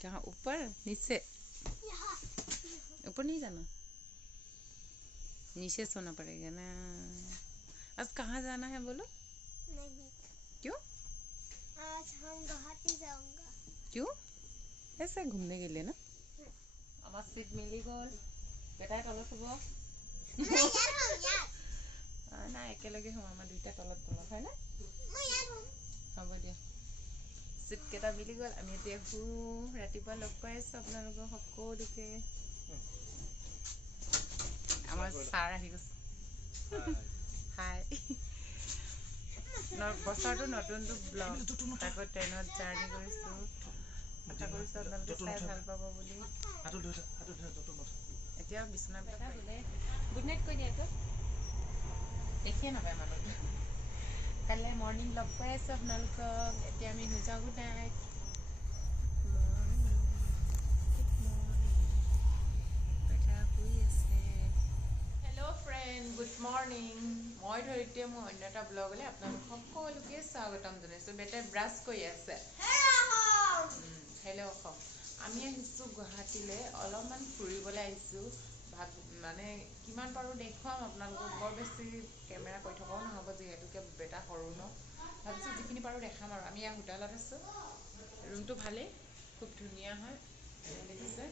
कहाँ ऊपर नीचे ऊपर नहीं जाना नीचे सोना पड़ेगा ना आज कहाँ जाना है बोलो नहीं क्यों आज हम गुवाहाटी जाऊंगा क्यों ऐसे घूमने के लिए ना आवाज सीट मिली गल बेटा तलत हब ना एकेलगे हम आम दुईटा तलत तलत है ना हम दिया सीट केटा मिली गल आम रातिपुवा लग पाई आছো আপোনালোকক সকলোকে আমার সার আহি গৈছে হাই বছৰটো নতুনটো ব্লগ আকৌ ট্ৰেইনত জাৰ্ণি কৰিছোঁ আশা কৰিছোঁ আপোনালোকে চাই ভাল পাব বুলি এতিয়া বিচনা বেটা বোলে গুড নাইট কৈ দিয়া তো দেখিয়ে নাপায় মানুহটো কাইলৈ মৰ্ণিং লগ পাই আছোঁ আপোনালোকক এতিয়া আমি হৈ যাওঁ গুড নাইট গুড মৰ্ণিং মই ধৰিত্ৰীয়ে মোৰ অন্য এটা ব্লগলৈ আপোনালোক সকলোকে স্বাগতম জনাইছোঁ বেটাই ব্ৰাছ কৰি আছে হেল্ল' অসম আমি আহিছোঁ গুৱাহাটীলৈ অলপমান ফুৰিবলৈ আহিছোঁ মানে কিমান পাৰোঁ দেখুৱাম আপোনালোকক বৰ বেছি কেমেৰা কৰি থকাও নহ'ব যিহেতুকে বেটা সৰু ন ভাবিছোঁ যিখিনি পাৰোঁ দেখাম আৰু আমি ইয়াৰ হোটেলত আছোঁ ৰুমটো ভালেই খুব ধুনীয়া হয় দেখিছে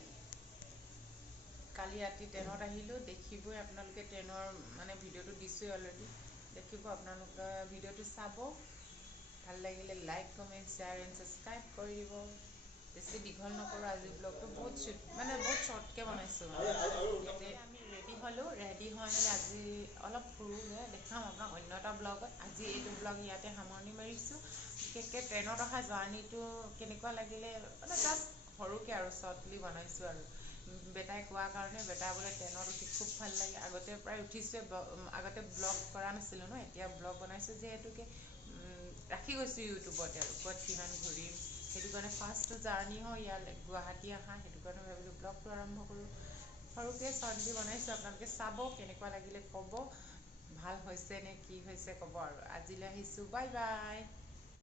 কালি ৰাতি ট্ৰেইনত আহিলোঁ দেখিবই আপোনালোকে ট্ৰেইনৰ মানে ভিডিঅ'টো দিছোঁই অলৰেডি দেখিব আপোনালোকে ভিডিঅ'টো চাব ভাল লাগিলে like comment share and subscribe কৰি দিব বেছি দীঘল নকৰোঁ আজি ব্লগটো বহুত শ্বৰ্টকৈ বনাইছোঁ আমি ৰেডি হ'লোঁ ৰেডি হৈ মানে আজি অলপ ফুৰোঁগৈ দেখাম আপোনাক অন্য এটা ব্লগত আজি এইটো ব্লগ ইয়াতে সামৰণি মাৰিছোঁ বিশেষকৈ ট্ৰেইনত অহা জাৰ্ণিটো কেনেকুৱা লাগিলে মানে জাষ্ট সৰুকৈ আৰু শ্বৰ্টলি বনাইছোঁ আৰু বেটাই কোৱাৰ কাৰণে বেটা বোলে ট্ৰেইনত উঠি খুব ভাল লাগে আগতে প্ৰায় উঠিছোৱে আগতে ব্লগ কৰা নাছিলোঁ ন এতিয়া ব্লগ বনাইছোঁ যিহেতুকে ৰাখি গৈছোঁ ইউটিউবতে আৰু ক'ত কিমান ঘূৰিম সেইটো কাৰণে ফাৰ্ষ্ট জাৰ্ণি হয় ইয়ালৈ গুৱাহাটী অহা সেইটো কাৰণে ভাবিলোঁ ব্লগটো আৰম্ভ কৰোঁ সৰুকৈ শ্বৰ্টলি বনাইছোঁ আপোনালোকে চাব কেনেকুৱা লাগিলে ক'ব ভাল হৈছে নে কি হৈছে ক'ব আৰু আজিলৈ আহিছোঁ বাই বাই